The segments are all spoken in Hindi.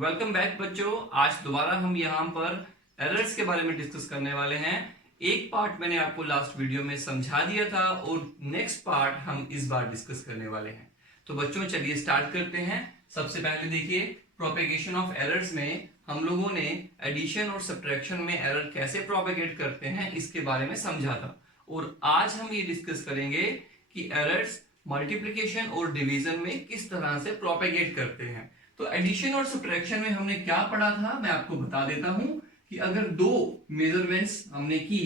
वेलकम बैक बच्चों। आज दोबारा हम यहाँ पर एरर्स के बारे में डिस्कस करने वाले हैं। एक पार्ट मैंने आपको लास्ट वीडियो में समझा दिया था और नेक्स्ट पार्ट हम इस बार डिस्कस करने वाले हैं। तो बच्चों चलिए स्टार्ट करते हैं। सबसे पहले देखिए, प्रोपेगेशन ऑफ एरर्स में हम लोगों ने एडिशन और सब्ट्रैक्शन में एरर कैसे प्रोपेगेट करते हैं इसके बारे में समझा था। और आज हम ये डिस्कस करेंगे कि एरर्स मल्टीप्लिकेशन और डिवीजन में किस तरह से प्रोपेगेट करते हैं। तो एडिशन और सब्ट्रैक्शन में हमने क्या पढ़ा था मैं आपको बता देता हूं कि अगर दो मेजरमेंट्स हमने की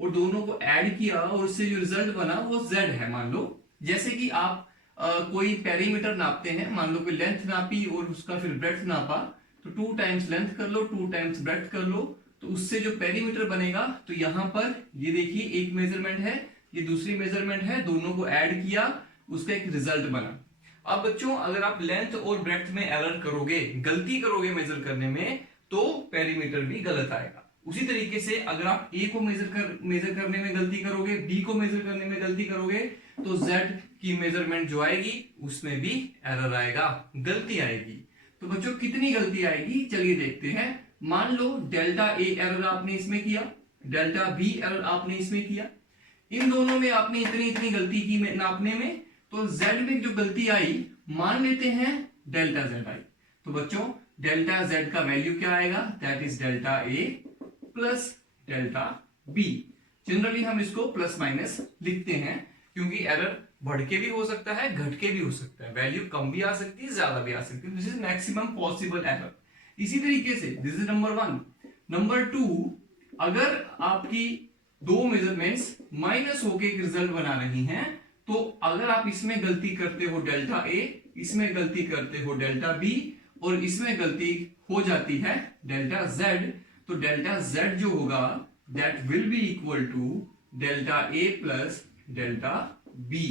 और दोनों को ऐड किया और उससे जो रिजल्ट बना वो z है। मान लो जैसे कि आप कोई पेरीमीटर नापते हैं, मान लो कोई लेंथ नापी और उसका फिर ब्रेड्थ नापा, तो 2 टाइम्स लेंथ कर लो 2 टाइम्स ब्रेड्थ कर लो, तो उससे जो पेरीमीटर बनेगा, तो यहां पर ये देखिए एक मेजरमेंट है, ये दूसरी मेजरमेंट है, दोनों को ऐड किया, उसका एक रिजल्ट बना। अब बच्चों अगर आप लेंथ और ब्रेड्थ में एरर करोगे, गलती करोगे मेजर करने में, तो पेरीमीटर भी गलत आएगा। उसी तरीके से अगर आप ए को मेजर करने में गलती करोगे, बी को मेजर करने में गलती करोगे, तो जेड की मेजरमेंट जो आएगी उसमें भी एरर आएगा, गलती आएगी। तो बच्चों कितनी गलती आएगी चलिए देखते हैं। मान लो डेल्टा ए एरर आपने इसमें किया, डेल्टा बी एरर आपने इसमें किया, इन दोनों में आपने इतनी इतनी गलती की नापने में, तो z में जो गलती आई मान लेते हैं डेल्टा z आई। तो बच्चों डेल्टा z का वैल्यू क्या आएगा, that is delta a plus delta b। Generally हम इसको प्लस माइनस लिखते हैं क्योंकि एरर बढ़ के भी हो सकता है, घट के भी हो सकता है, वैल्यू कम भी आ सकती है, ज्यादा भी आ सकती है। This is maximum possible error. इसी तरीके से दिस इज नंबर 1। नंबर 2, अगर आपकी दो मेजरमेंट्स माइनस होके एक रिजल्ट बना रही हैं, तो अगर आप इसमें गलती करते हो डेल्टा ए, इसमें गलती करते हो डेल्टा बी और इसमें गलती हो जाती है डेल्टा जेड, तो डेल्टा जेड जो होगा that will be equal to delta a plus delta b.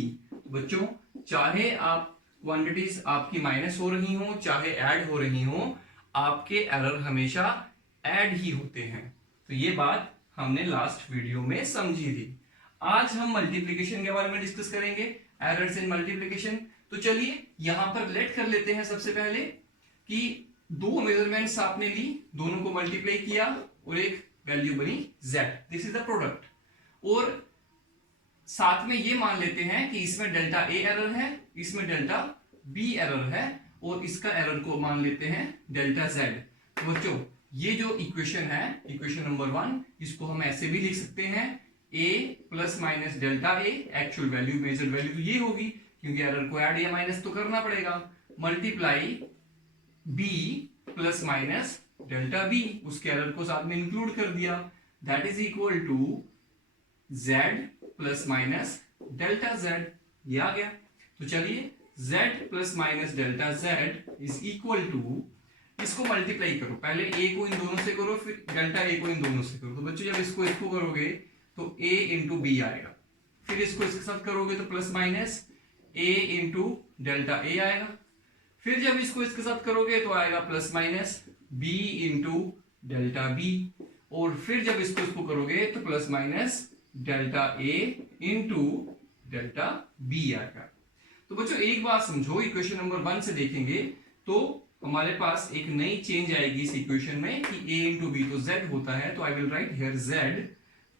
बच्चों चाहे आप क्वांटिटीज आपकी माइनस हो रही हो चाहे ऐड हो रही हो, आपके एरर हमेशा ऐड ही होते हैं। तो ये बात हमने लास्ट वीडियो में समझी थी। आज हम मल्टीप्लिकेशन के बारे में डिस्कस करेंगे, एरर्स इन मल्टीप्लिकेशन। तो चलिए यहां पर लेट कर लेते हैं सबसे पहले कि दो मेजरमेंट्स आपने ली, दोनों को मल्टीप्लाई किया और एक वैल्यू बनी z, this is the product. और साथ में ये मान लेते हैं कि इसमें डेल्टा a एरर है, इसमें डेल्टा b एरर है और इसका एरर को मान लेते हैं डेल्टा z। तो बच्चों ये जो इक्वेशन है, इक्वेशन नंबर 1, इसको हम ऐसे भी लिख सकते हैं a plus minus delta a, actual value major value तो ये होगी क्योंकि एरर को ऐड या माइनस तो करना पड़ेगा, multiply b plus minus delta b, उसके एरर को साथ में इंक्लूड कर दिया, that is equal to z plus minus delta z। ये आ गया। तो चलिए z plus minus delta z is equal to, इसको मल्टीप्लाई करो, पहले a को इन दोनों से करो फिर डेल्टा a को इन दोनों से करो। तो बच्चों जब इसको करोगे तो a इंटू बी आएगा, फिर इसको इसके साथ करोगे तो plus minus a into delta a आएगा, फिर जब इसको इसके साथ करोगे तो आएगा plus minus b into delta b, और फिर जब इसको करोगे तो plus minus delta a into delta b आएगा। तो बच्चों एक बात समझो, इक्वेशन नंबर 1 से देखेंगे तो हमारे पास एक नई चेंज आएगी इस इक्वेशन में कि a इंटू बी तो z होता है, तो I will write here z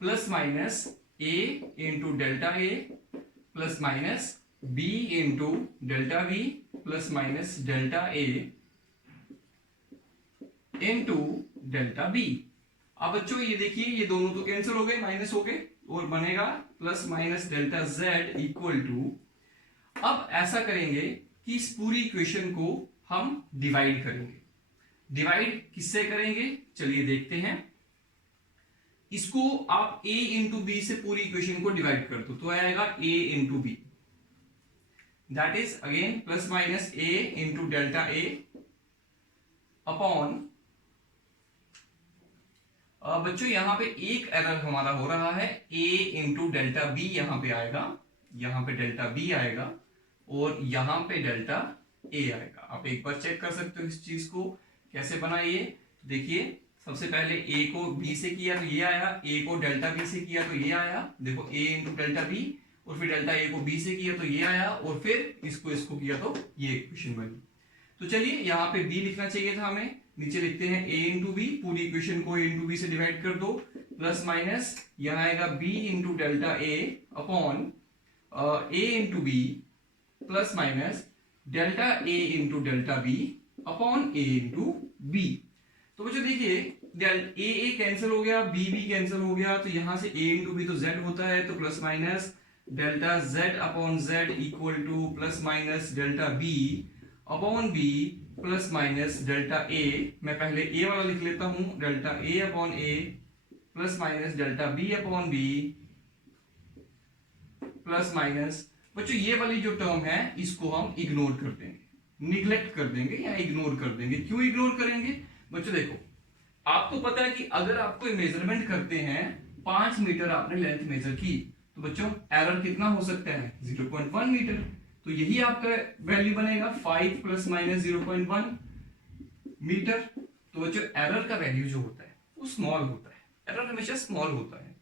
plus minus a into delta a plus minus b into delta b plus minus delta a into delta b। अब बच्चों ये देखिए ये दोनों तो कैंसिल हो गए, माइनस हो गए, और बनेगा plus minus delta z equal to, अब ऐसा करेंगे कि इस पूरी इक्वेशन को हम डिवाइड करेंगे। डिवाइड किससे करेंगे चलिए देखते हैं। इसको आप a इंटू बी से पूरी इक्वेशन को डिवाइड कर दो तो आएगा a into b, that is again plus minus a into delta a upon, बच्चों यहां पे एक एरर हमारा हो रहा है, a इंटू डेल्टा बी यहां पे आएगा, यहां पे डेल्टा बी आएगा और यहां पे डेल्टा a आएगा। आप एक बार चेक कर सकते हो इस चीज को कैसे बना। ये देखिए सबसे पहले a को b से किया तो ये आया, a को डेल्टा b से किया तो ये आया, देखो a इंटू डेल्टा b, और फिर डेल्टा a को b से किया तो ये आया, और फिर इसको किया तो ये इक्वेशन बनी। तो चलिए यहाँ पे b लिखना चाहिए था हमें, नीचे लिखते हैं a इंटू बी, पूरी इक्वेशन को a इंटू बी से डिवाइड कर दो, प्लस माइनस यहाँ आएगा b into delta a upon a into b plus minus delta a into delta b upon a into b. तो बच्चों देखिए a कैंसिल हो गया, b कैंसिल हो गया, तो यहां से a इंटू बी तो z होता है, तो plus minus delta z upon z equal to plus minus delta b upon b plus minus delta a। मैं पहले a वाला लिख लेता हूं, delta a upon a plus minus delta b upon b plus minus. बच्चों ये वाली जो टर्म है इसको हम इग्नोर कर देंगे, निग्लेक्ट कर देंगे या इग्नोर कर देंगे। क्यों इग्नोर करेंगे? बच्चों देखो, आपको पता है कि अगर आप कोई मेजरमेंट करते हैं, 5 मीटर आपने लेंथ मेजर की, तो बच्चों एरर कितना हो सकता है? 0.1 मीटर। तो यही आपका वैल्यू बनेगा 5 प्लस माइनस 0.1 मीटर। तो बच्चों एरर का वैल्यू जो होता है वो स्मॉल होता है, एरर हमेशा स्मॉल होता है।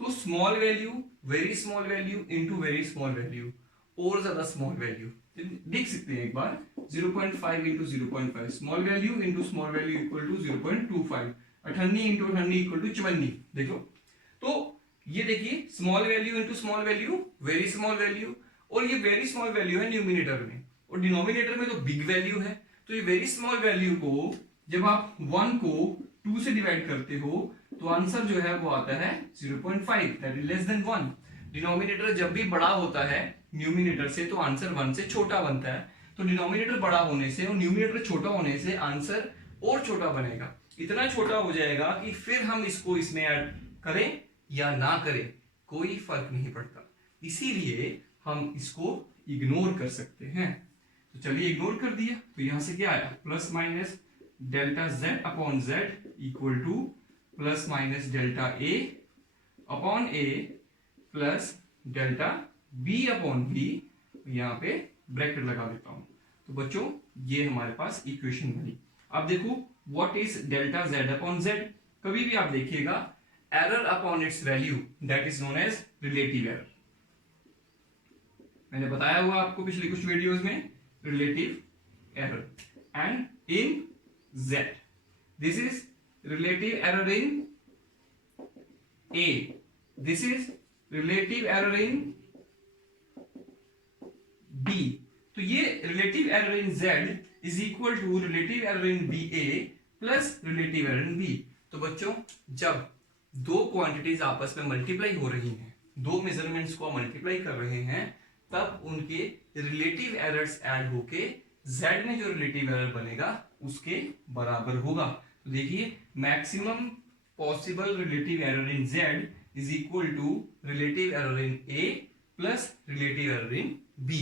तो small value, very small value into very small value और ज्यादा स्मॉल वैल्यू लिख सकते हैं एक बार, 0.5 into 0.5, small value into small value equal to 0.25, 98 into 98 equal to 54। देखो तो ये देखिए small value into small value, very small value, और ये वेरी स्मॉल वैल्यू है न्यूमिनेटर में, और डिनोमिनेटर में तो बिग वैल्यू है। तो ये वेरी स्मॉल वैल्यू को जब आप 1 को 2 से डिवाइड करते हो तो आंसर जो है वो आता है 0.5, that is less than 1। Denominator जब भी बड़ा होता है न्यूमिनेटर से तो आंसर 1 से छोटा बनता है, तो डिनोमिनेटर बड़ा होने से और न्यूमिनेटर छोटा होने से आंसर और छोटा बनेगा, इतना छोटा हो जाएगा कि फिर हम इसको इसमें ऐड करें या ना करें कोई फर्क नहीं पड़ता, इसीलिए हम इसको इग्नोर कर सकते हैं। तो चलिए इग्नोर कर दिया, तो यहां से क्या आया? Plus minus delta z upon z equal to plus minus delta a upon a plus delta b upon b, यहां पे ब्रैकेट लगा देता हूं। तो बच्चों ये हमारे पास इक्वेशन बनी। अब देखो what is delta z upon z। कभी भी आप देखिएगा error upon its value, that is known as relative error. मैंने बताया हुआ आपको पिछली कुछ वीडियोस में, relative error. And in z this is relative error in a, this is relative error in b। तो ये relative error in z is equal to relative error in ba plus relative error in b। तो बच्चों जब दो क्वांटिटीज आपस में मल्टीप्लाई हो रही हैं, दो मेजरमेंट्स को मल्टीप्लाई कर रहे हैं, तब उनके रिलेटिव एरर्स ऐड होके z में जो रिलेटिव एरर बनेगा उसके बराबर होगा। तो देखिए maximum possible relative error in z is equal to relative error in a plus relative error in b।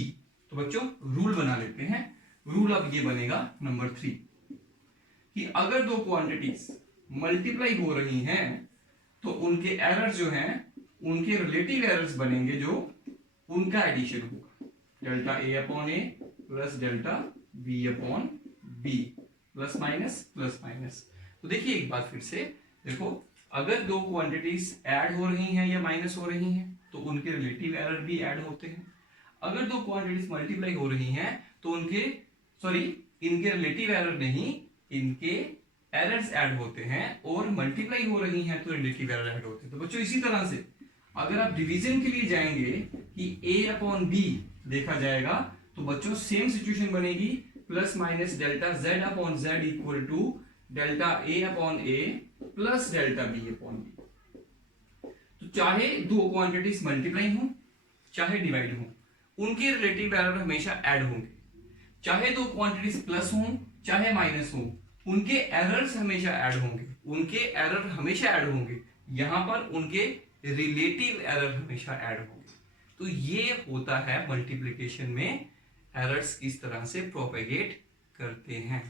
तो बच्चों रूल बना लेते हैं। रूल अब ये बनेगा नंबर 3 कि अगर दो क्वांटिटीज मल्टीप्लाई हो रही हैं तो उनके एरर जो हैं उनके रिलेटिव एरर्स बनेंगे जो उनका एडिशन होगा, delta a upon a plus delta b upon b plus minus. तो देखिए एक बार फिर से देखो, अगर दो क्वांटिटीज ऐड हो रही हैं या माइनस हो रही हैं तो उनके रिलेटिव एरर भी ऐड होते हैं। अगर दो क्वांटिटीज मल्टीप्लाई हो रही हैं तो इनके रिलेटिव एरर नहीं, इनके एरर्स ऐड होते हैं, और मल्टीप्लाई हो रही हैं तो रिलेटिव एरर ऐड होते हैं। तो बच्चों इसी तरह से अगर आप डिवीजन के लिए जाएंगे कि a अपॉन b देखा जाएगा तो बच्चों सेम सिचुएशन बनेगी, plus minus delta z upon z equal to delta a upon a plus delta b upon b। तो चाहे दो क्वांटिटीज मल्टीप्लाई हो चाहे डिवाइड हो, उनके रिलेटिव एरर हमेशा ऐड होंगे। चाहे दो क्वांटिटीज प्लस हो चाहे माइनस हो, उनके एरर्स हमेशा ऐड होंगे, उनके एरर हमेशा ऐड होंगे। यहां पर उनके रिलेटिव एरर हमेशा ऐड होंगे। तो ये होता है मल्टीप्लिकेशन में एरर्स किस तरह से प्रोपेगेट करते हैं।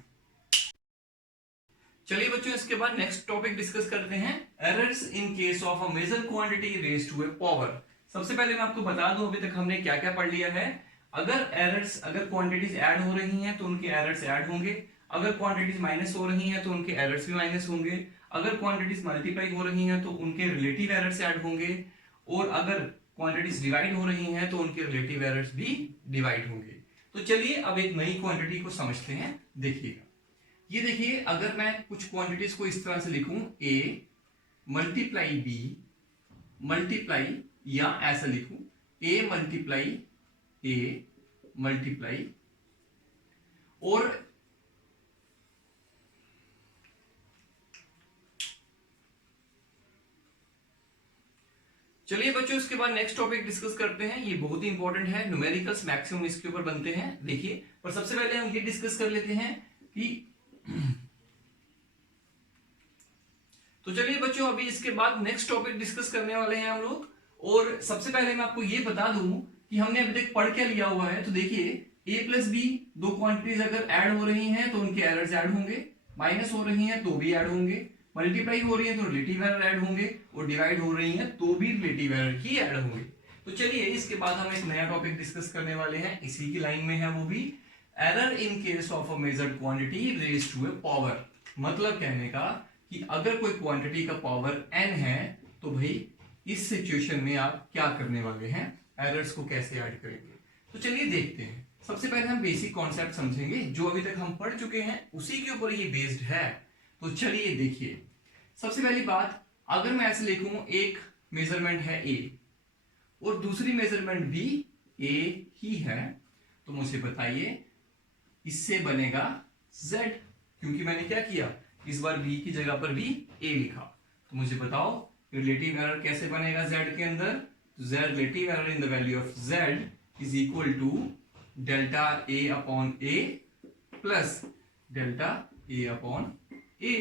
चलिए बच्चों इसके बाद नेक्स्ट टॉपिक डिस्कस करते हैं, errors in case of a measure quantity raised to a power. सबसे पहले मैं आपको बता दूं अभी तक हमने क्या क्या पढ़ लिया है। अगर क्वांटिटीज ऐड हो रही हैं तो उनके एरर्स ऐड होंगे, अगर क्वांटिटीज माइनस हो रही हैं तो उनके एरर्स भी माइनस होंगे, अगर क्वांटिटीज मल्टीप्लाई हो रही हैं तो उनके रिलेटिव एरर्स ऐड होंगे, और अगर क्वांटिटीज डिवाइड हो रही हैं तो उनके रिलेटिव एरर्स भी डिवाइड होंगे। तो चलिए अब एक नई क्वांटिटी को समझते हैं। देखिएगा, ये देखिए, अगर मैं कुछ क्वांटिटीज को इस तरह से लिखूं, a मल्टीप्लाई b मल्टीप्लाई, या ऐसा लिखूं a मल्टीप्लाई, और चलिए बच्चों, इसके बाद नेक्स्ट टॉपिक डिस्कस करते हैं। ये बहुत ही इंपॉर्टेंट है, न्यूमेरिकल्स मैक्सिमम इसके ऊपर बनते हैं। देखिए, पर सबसे पहले हम ये डिस्कस कर लेते हैं कि तो चलिए बच्चों, अभी इसके बाद नेक्स्ट टॉपिक डिस्कस करने वाले हैं हम लोग। और सबसे पहले मैं आपको ये बता दूं कि हमने अभी तक पढ़ क्या लिया हुआ है। तो देखिए, a प्लस बी, दो क्वांटिटीज अगर ऐड हो रही हैं तो उनके एरर्स ऐड होंगे, माइनस हो रही हैं तो भी ऐड होंगे, मल्टीप्लाई हो रही है तो रिलेटिव एरर ऐड होंगे, और डिवाइड हो रही है तो भी रिलेटिव एरर ही ऐड होंगे। तो चलिए, इसके बाद हम एक नया टॉपिक डिस्कस करने वाले हैं, इसी की लाइन में है, वो भी error in case of a measured quantity raised to a power. मतलब कहने का कि अगर कोई क्वांटिटी का पावर n है तो भाई इस सिचुएशन में आप क्या करने वाले हैं, एरर्स को कैसे ऐड करेंगे। तो चलिए देखते हैं। सबसे पहले हम बेसिक कॉन्सेप्ट समझेंगे, जो अभी तक हम पढ़ चुके हैं उसी के ऊपर ये बेस्ड है। तो चलिए देखिए, सबसे पहली बात, अगर मैं ऐसे लिखूं, एक मेजरमेंट है a और दूसरी मेजरमेंट भी a ही है, तो मुझे बताइए इससे बनेगा z, क्योंकि मैंने क्या किया, इस बार b की जगह पर भी a लिखा। तो मुझे बताओ रिलेटिव एरर कैसे बनेगा z के अंदर। तो z relative error in the value of z is equal to delta a upon a plus delta a upon a।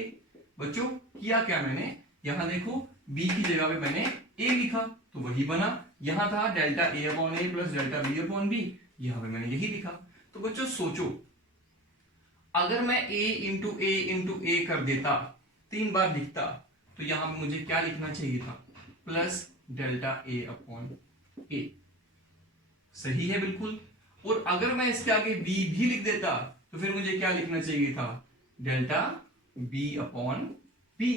बच्चों, किया क्या मैंने, यहां देखो b की जगह पे मैंने a लिखा तो वही बना। यहां था delta a upon a plus delta b upon b, यहां पे मैंने यही लिखा। तो बच्चों सोचो, अगर मैं a इंटू a कर देता, 3 बार लिखता, तो यहां मुझे क्या लिखना चाहिए था, plus delta a upon a। सही है बिल्कुल। और अगर मैं इसके आगे b भी लिख देता तो फिर मुझे क्या लिखना चाहिए था, डेल्टा b अपॉन b।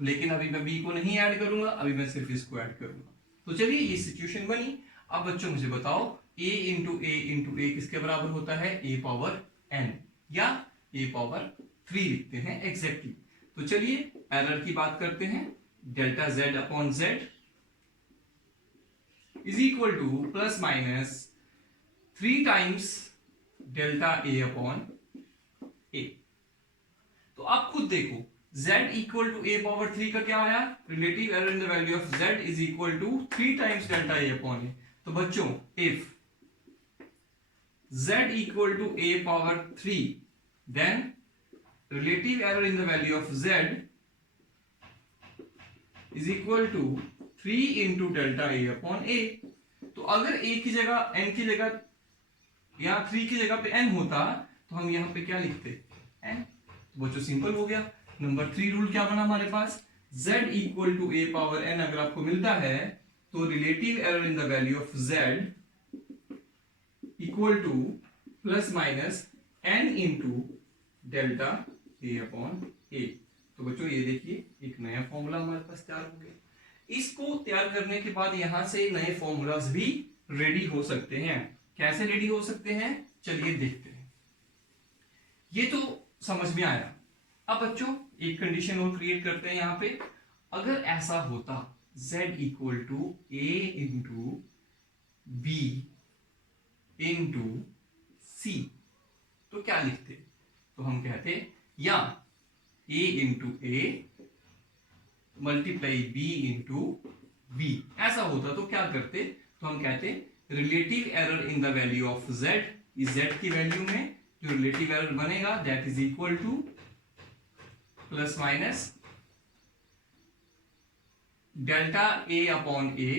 लेकिन अभी मैं b को नहीं ऐड करूंगा, अभी मैं सिर्फ इसको ऐड करूंगा। तो चलिए, ये सिचुएशन बनी। अब बच्चों मुझे बताओ a इंटू a किसके बराबर होता है, a पावर n या a पावर 3 लिखते हैं एग्जैक्टली। तो चलिए एरर की बात करते हैं। Delta z upon z is equal to plus minus 3 times delta a upon a। तो आप खुद देखो, z equal to a power 3 का क्या आया, relative error in the value of z is equal to 3 times delta a upon a। तो बच्चों, if z equal to a power 3, then relative error in the value of z is equal to 3 into delta a upon a। तो अगर a की जगह n की जगह या 3 की जगह पे n होता तो हम यहां पे क्या लिखते, n। तो बच्चों सिंपल हो गया। नंबर 3 रूल क्या बना हमारे पास, z equal to a power n अगर आपको मिलता है तो relative error in the value of z equal to plus minus n into delta a upon a। तो बच्चों ये देखिए, एक नया फॉर्मूला हमारे पास तैयार हो गया। इसको तैयार करने के बाद यहां से नए फॉर्मूलाज भी रेडी हो सकते हैं। कैसे रेडी हो सकते हैं, चलिए देखते हैं। ये तो समझ में आया। अब बच्चों एक कंडीशन और क्रिएट करते हैं यहां पे। अगर ऐसा होता z equal to a into b into c, तो क्या लिखते, तो हम कहते या a into a multiply b into b। ऐसा होता तो क्या करते, तो हम कहते relative error in the value of z, इस z की वैल्यू में जो रिलेटिव एरर बनेगा that is equal to plus minus delta a upon a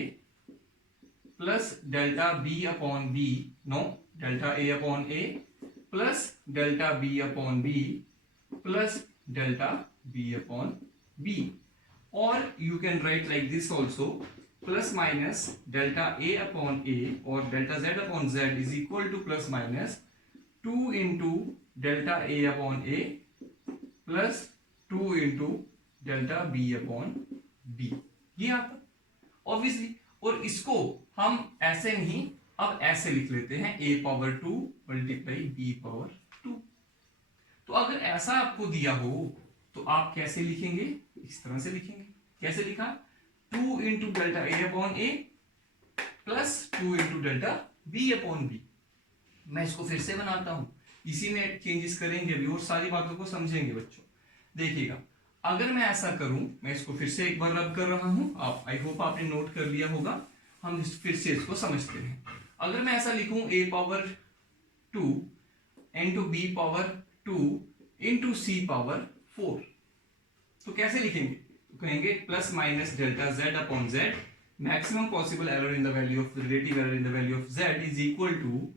plus delta b upon b, no delta a upon a plus delta b upon b plus delta b upon b। और you can write like this also, plus minus delta a upon a और delta z upon z is equal to plus minus 2 into delta a upon a plus 2 into delta b upon b। ये आता ऑब्वियसली। और इसको हम ऐसे नहीं अब ऐसे लिख लेते हैं a power 2 multiply b power 2। तो अगर ऐसा आपको दिया हो तो आप कैसे लिखेंगे? इस तरह से लिखेंगे। कैसे लिखा? 2 into delta A upon A plus 2 into delta B upon B. मैं इसको फिर से बनाता हूं, इसी में चेंजेस करेंगे अभी और सारी बातों को समझेंगे बच्चों। देखिएगा, अगर मैं ऐसा करूं, मैं इसको फिर से एक बार रब कर रहा हूं, आप आई होप आपने नोट कर लिया होगा, हम फिर से इसको समझते हैं। अगर मैं ऐसा लिखूं a power 2 into B power 2 into C power 4, तो कैसे लिखेंगे? तो कहेंगे plus minus delta z upon z, maximum possible error in the value of relative error in the value of z is equal to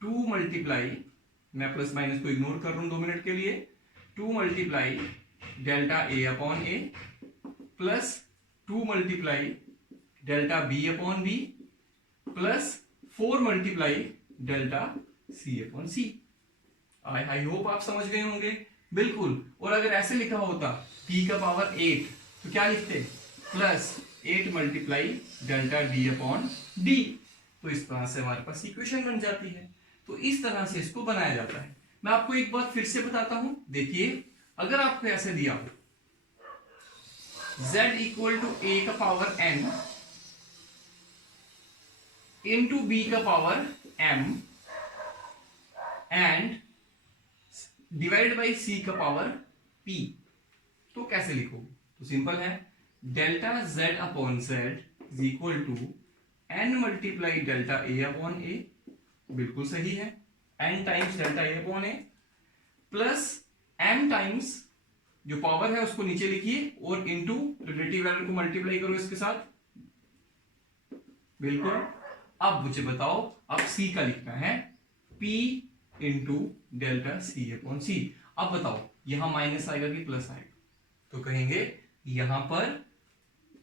2 multiply, मैं प्लस माइनस को इग्नोर कर रहा हूं 2 मिनट के लिए, 2 multiply delta a upon a plus 2 multiply delta b upon b plus 4 multiply delta c upon c। I hope आप समझ गए होंगे। बिल्कुल। और अगर ऐसे लिखा होता p का पावर 8 तो क्या लिखते? Plus 8 multiply delta d upon d। तो इस तरह से हमारे पास इक्वेशन बन जाती है। तो इस तरह से इसको बनाया जाता है। मैं आपको एक बात फिर से बताता हूं। देखिए, अगर आपको ऐसे दिया हो z इक्वल टू a का पावर n इंटू b का power m and divide by c का पावर p, तो कैसे लिखोगे? तो सिंपल है, delta z upon z is equal to n multiply delta a upon a, बिल्कुल सही है, n times delta a upon a plus m times जो पावर है उसको नीचे लिखिए और इंटू रिलेटिव एरर को मल्टीप्लाई करो इसके साथ। बिल्कुल। अब मुझे बताओ, अब c का लिखना है p into delta c upon c। अब बताओ यहां माइनस आएगा कि प्लस आएगा? तो कहेंगे यहां पर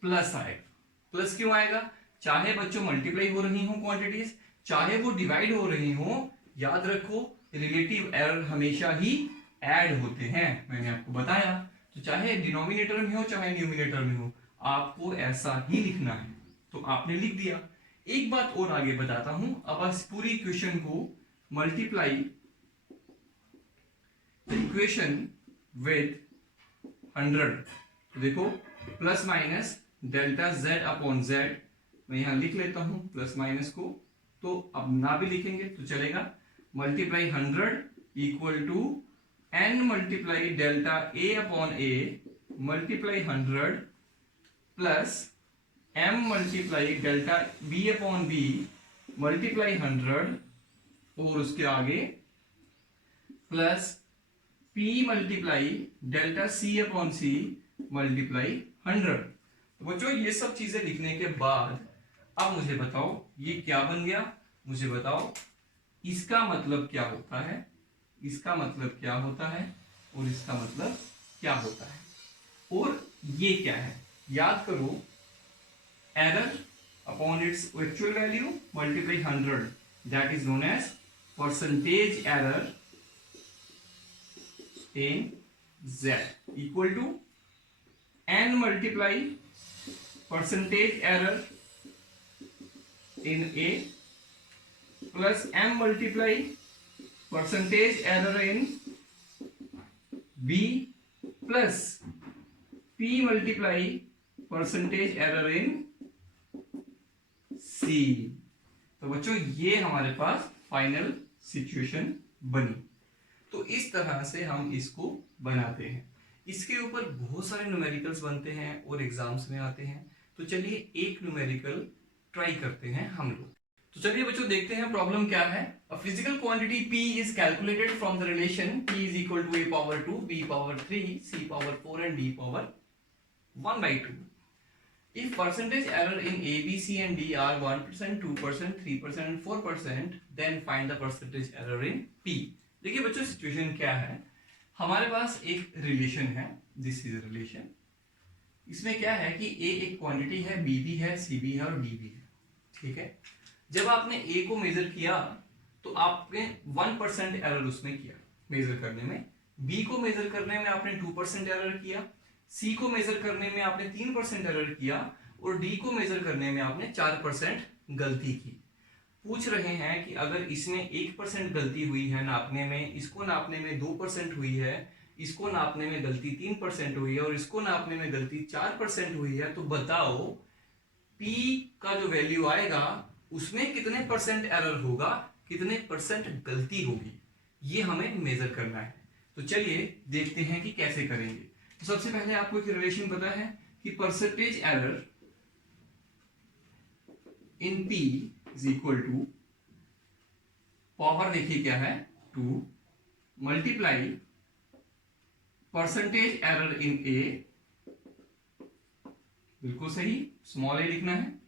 प्लस आएगा। प्लस क्यों आएगा? चाहे बच्चों मल्टीप्लाई हो रही हो क्वांटिटीज, चाहे वो डिवाइड हो रही हो, याद रखो रिलेटिव एरर हमेशा ही ऐड होते हैं, मैंने आपको बताया। तो चाहे डिनोमिनेटर में हो चाहे न्यूमिनेटर में हो, आपको ऐसा ही लिखना है। तो आपने लिख दिया। एक बात और आगे बताता हूं। अब इस पूरी इक्वेशन को मल्टीप्लाई द इक्वेशन विद 100, तो देखो plus minus delta z upon z, मैं यहां लिख लेता हूं प्लस माइनस को, तो अब ना भी लिखेंगे तो चलेगा। Multiply 100 equal to n multiply delta a upon a multiply 100 plus m multiply delta b upon b multiply 100 और उसके आगे plus p multiply delta c upon c multiply 100। तो बच्चों ये सब चीजें लिखने के बाद अब मुझे बताओ ये क्या बन गया? मुझे बताओ इसका मतलब क्या होता है, इसका मतलब क्या होता है और इसका मतलब क्या होता है, और ये क्या है? याद करो, error upon its actual value multiply 100, that is known as percentage error in z equal to n multiply percentage error in a plus m multiply percentage error in b plus p multiply percentage error in c। तो बच्चों ये हमारे पास फाइनल सिचुएशन बनी। तो इस तरह से हम इसको बनाते हैं। इसके ऊपर बहुत सारे न्यूमेरिकल्स बनते हैं और एग्जाम्स में आते हैं। तो चलिए एक न्यूमेरिकल ट्राई करते हैं हम लोग। तो चलिए बच्चों देखते हैं प्रॉब्लम क्या है। A physical quantity P is calculated from the relation P is equal to a power 2 b power 3 c power 4 and d power 1/2। If percentage error in A, B, C and D are 1%, 2%, 3% and 4%, then find the percentage error in P। देखिए बच्चों सिचुएशन क्या है, हमारे पास एक रिलेशन है, दिस इज रिलेशन। इसमें क्या है कि A एक क्वांटिटी है, B भी है, C भी है और D भी है, ठीक है। जब आपने A को मेजर किया तो आपने 1% एरर उसमें किया मेजर करने में, B को मेजर करने में आपने 2% एरर किया, C को मेजर करने में आपने 3% एरर किया और D को मेजर करने में आपने 4% गलती की। पूछ रहे हैं कि अगर इसमें 1% गलती हुई है नापने में, इसको नापने में 2% हुई है, इसको नापने में गलती 3% हुई है और इसको नापने में गलती 4% हुई है, तो बताओ P का जो वैल्यू आएगा उसमें कितने परसेंट एरर होगा, कितने परसेंट गलती होगी, ये हमें मेजर करना है। तो चलिए देखते हैं कि कैसे करेंगे। तो सबसे पहले आपको एक रिलेशन पता है कि percentage error in P is equal to, power देखिए क्या है 2 multiply percentage error in A, बिल्कुल सही, स्मॉल a लिखना है,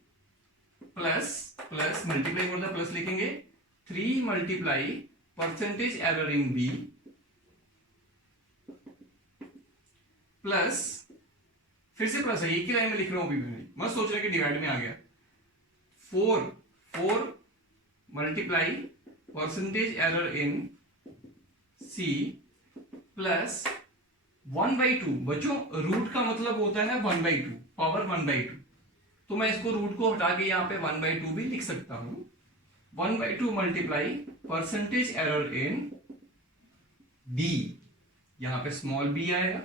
plus plus multiply for the plus लिखेंगे 3 multiply percentage error in B plus, फिर से प्लस है, एक ही लाइन में लिख रहा हूं अभी भी, मत सोच रहे कि डिवाइड में आ गया, 4 मल्टीप्लाई परसेंटेज एरर इन C प्लस 1/2। बच्चों रूट का मतलब होता है 1/2, पावर 1/2, तो मैं इसको रूट को हटा के यहाँ पे 1/2 भी लिख सकता हूं। 1/2 मल्टीप्लाई परसेंटेज एरर इन D, यहां पे स्मॉल b आएगा,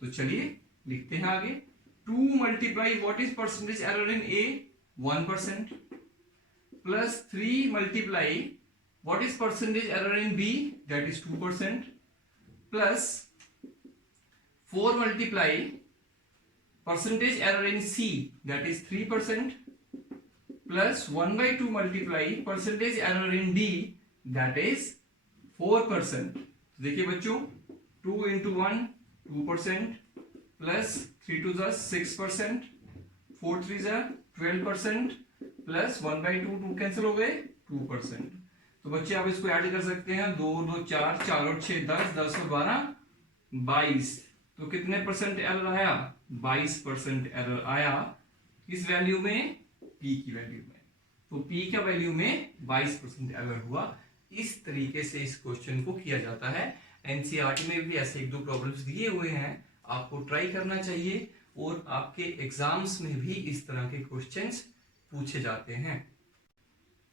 तो चलिए लिखते हैं आगे। 2 multiply what is percentage error in A, 1%, plus 3 multiply what is percentage error in B, that is 2%, plus 4 multiply percentage error in C, that is 3%, plus 1/2 multiply percentage error in D, that is 4%। देखिए बच्चों 2 into 1 2%, प्लस 3 to the 6%, 4 3 जा 12%, प्लस 1/2 2 कैंसिल हो गए 2%। तो बच्चे आप इसको ऐड कर सकते हैं, 2 2 4, 4 और 6 10, 10 और 12 22, तो कितने परसेंट एरर आया, 22% एरर आया इस वैल्यू में, P की वैल्यू में। तो P का वैल्यू में 22% एरर हुआ। इस तरीके से इस क्वेश्चन को किया जाता है। एनसीईआरटी में भी ऐसे 1-2 प्रॉब्लम्स दिए हुए हैं, आपको ट्राई करना चाहिए, और आपके एग्जाम्स में भी इस तरह के क्वेश्चंस पूछे जाते हैं।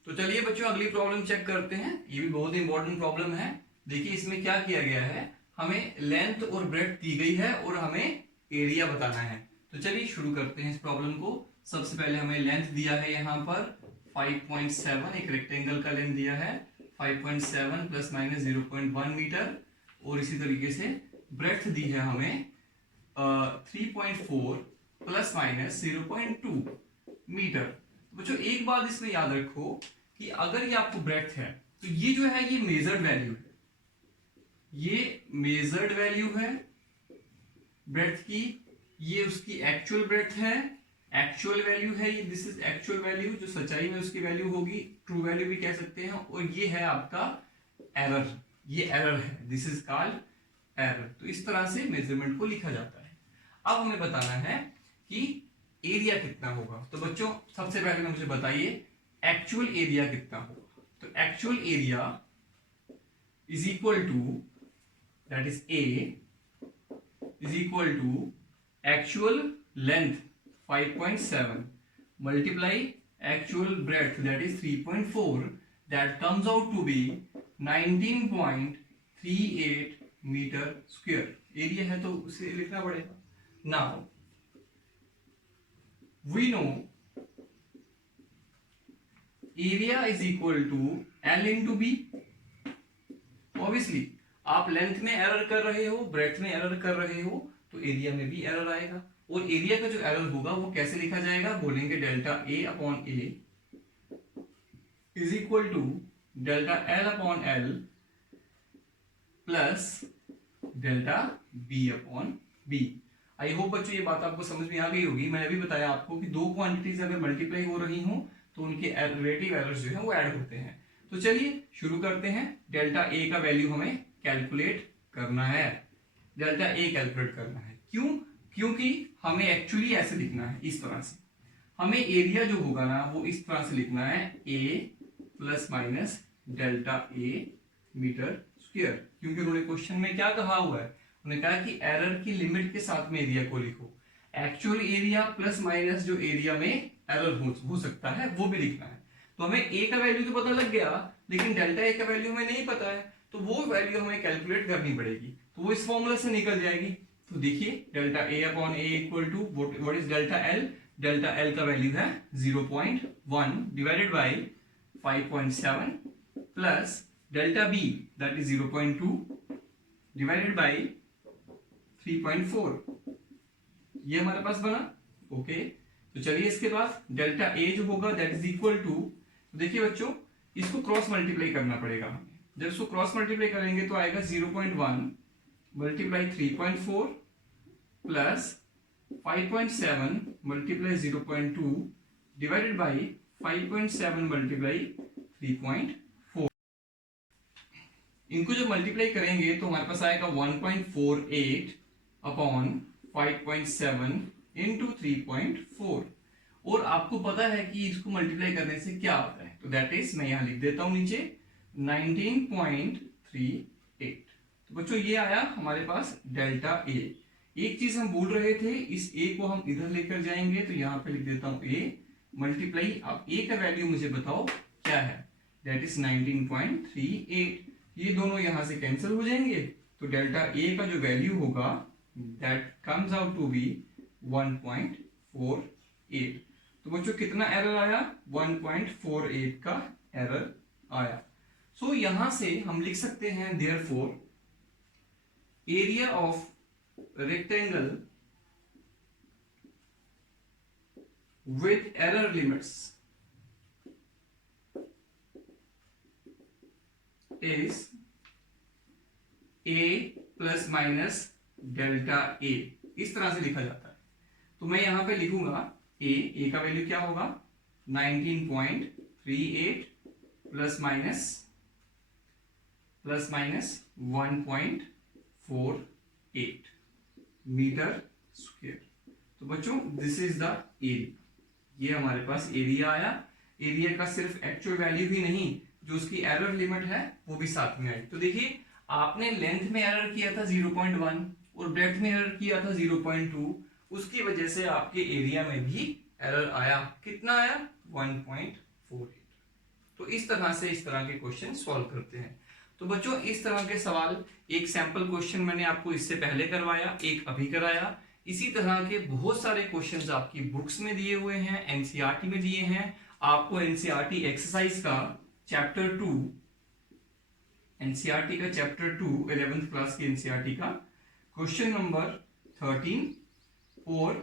तो चलिए बच्चों अगली प्रॉब्लम चेक करते हैं, ये भी बहुत इंपॉर्टेंट प्रॉब्लम है। देखिए इसमें क्या किया गया है, हमें लेंथ और ब्रेड्थ दी गई है और हमें एरिया बताना है। तो चलिए शुरू करते हैं इस प्रॉब्लम को। सबसे पहले हमें लेंथ दिया है यहाँ पर 5.7, एक रेक्टेंगल का लेंथ दिया है 5.7 प्लस माइनस 0.1 मीटर, और इसी तरीके से ब्रेड्थ दी है हमें 3.4 प्लस माइनस 0.2 मीटर। बच्चों एक बात इसमें याद रखो कि अगर ये आपको ब्रेड्थ है तो ये जो है ये मेजर्ड वैल्यू है, ये मेजर्ड वैल्यू है ब्रेड्थ की, ये उसकी एक्चुअल ब्रेड्थ है, एक्चुअल वैल्यू है ये, दिस इज एक्चुअल वैल्यू, जो सच्चाई में उसकी वैल्यू होगी, ट्रू वैल्यू भी कह सकते हैं, और ये है आपका एरर, ये एरर है, दिस इज कॉल्ड एरर। तो इस तरह से मेजरमेंट को लिखा जाता है। अब हमें बताना है कि एरिया कितना होगा। तो बच्चों सबसे पहले मुझे बताइए एक्चुअल एरिया कितना होगा। तो actual area is equal to, that is A is equal to actual length 5.7 multiply actual breadth that is 3.4, that comes out to be 19.38 metre square. Area है तो उसे लिखना पड़ेगा। Now we know area is equal to L into B. Obviously आप लेंथ में एरर कर रहे हो, ब्रेड्थ में एरर कर रहे हो, तो एरिया में भी एरर आएगा। और एरिया का जो एरर होगा वो कैसे लिखा जाएगा, बोलेंगे delta A upon A is equal to delta L upon L plus delta B upon B। I hope बच्चों ये बात आपको समझ में आ गई होगी। मैंने अभी बताया आपको कि दो क्वांटिटीज अगर मल्टीप्लाई हो रही हो तो उनके रिलेटिव एरर्स जो है वो ऐड होते हैं। तो चलिए शुरू करते हैं। डेल्टा A का वैल्यू हमें कैलकुलेट करना है, डेल्टा A कैलकुलेट करना है। क्यों? क्योंकि हमें एक्चुअली ऐसे लिखना है, इस तरह से। हमें एरिया जो होगा ना वो इस तरह से लिखना है, A plus minus delta A metre square, क्योंकि उन्होंने क्वेश्चन में क्या कहा हुआ है, उन्होंने कहा कि एरर की लिमिट के साथ में एरिया को लिखो। एक्चुअल एरिया प्लस माइनस जो एरिया में एरर हो सकता है वो भी लिखना है। तो हमें ए का वैल्यू तो पता लग गया, लेकिन डेल्टा ए का वैल्यू हमें नहीं पता है, तो वो वैल्यू हमें कैलकुलेट करनी पड़ेगी। तो वो इस फॉर्मूला से निकल जाएगी। तो देखिए delta A upon A equal to what is delta L. Delta L का वैल्यू है 0.1 divided by 5.7 plus delta B that is 0.2 divided by 3.4। ये हमारे पास बना। ओके, तो चलिए इसके बाद डेल्टा ए जो होगा दैट इज इक्वल टू, देखिए बच्चों इसको क्रॉस मल्टीप्लाई करना पड़ेगा हमें। जब इसको क्रॉस मल्टीप्लाई करेंगे तो आएगा 0.1 multiply 3.4 plus 5.7 multiply 0.2 divided by 5.7 multiply 3.4। इनको जब मल्टीप्लाई करेंगे तो हमारे पास आएगा 1.48 अपॉन 5.7 इंटू 3.4। और आपको पता है कि इसको मल्टीप्लाई करने से क्या आता है, तो दैट इज, मैं यहां लिख देता हूं नीचे 19.38। तो बच्चों ये आया हमारे पास डेल्टा ए। एक चीज हम भूल रहे थे, इस ए को हम इधर लेकर जाएंगे, तो यहां पे लिख देता हूं ए मल्टीप्लाई, अब ए का वैल्यू मुझे बताओ क्या है, दैट इज 19.38। ये दोनों यहां से कैंसिल हो जाएंगे, तो डेल्टा ए का जो वैल्यू होगा that comes out to be 1.48। तो बच्चों कितना एरर आया, 1.48 का एरर आया। सो यहां से हम लिख सकते हैं therefore area of rectangle with error limits is A plus minus delta A. इस तरह से लिखा जाता है। तो मैं यहां पे लिखूंगा ए का वैल्यू क्या होगा 19.38 प्लस माइनस 1.48 मीटर स्क्वायर। तो बच्चों दिस इज द एरिया। ये हमारे पास एरिया आया। एरिया का सिर्फ एक्चुअल वैल्यू ही नहीं, जो उसकी एरर लिमिट है वो भी साथ में आई। तो देखिए आपने लेंथ में एरर किया था 0.1 और ब्रेड्थ में एरर किया था 0.2, उसकी वजह से आपके एरिया में भी एरर आया। कितना आया 1.48। तो इस तरह से इस तरह के क्वेश्चन सॉल्व करते हैं। तो बच्चों इस तरह के सवाल, एक सैंपल क्वेश्चन मैंने आपको इससे पहले करवाया, एक अभी कराया। इसी तरह के बहुत सारे क्वेश्चंस आपकी बुक्स में दिए हुए हैं, एनसीईआरटी में दिए हैं। आपको एनसीईआरटी एक्सरसाइज का चैप्टर 2, एनसीईआरटी का चैप्टर 2 11th क्लास की एनसीईआरटी का क्वेश्चन नंबर 13 और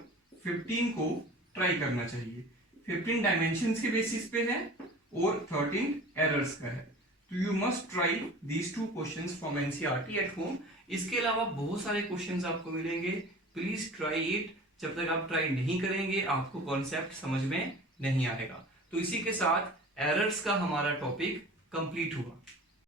15 को ट्राई करना चाहिए। 15 डायमेंशंस के बेसिस पे है और 13 एरर्स का है। तो you must try these 2 questions from NCERT at home. इसके अलावा बहुत सारे क्वेश्चंस आपको मिलेंगे, प्लीज ट्राई इट। जब तक आप ट्राई नहीं करेंगे आपको कॉन्सेप्ट समझ में नहीं आएगा। तो इसी के साथ एरर्स का हमारा टॉपिक कंप्लीट हुआ।